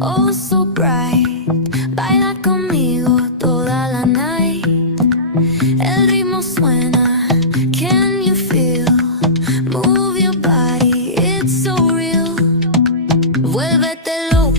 oh so bright. Baila conmigo toda la night. El ritmo suena, can you feel? Move your body, it's so real. Vuélvete loco.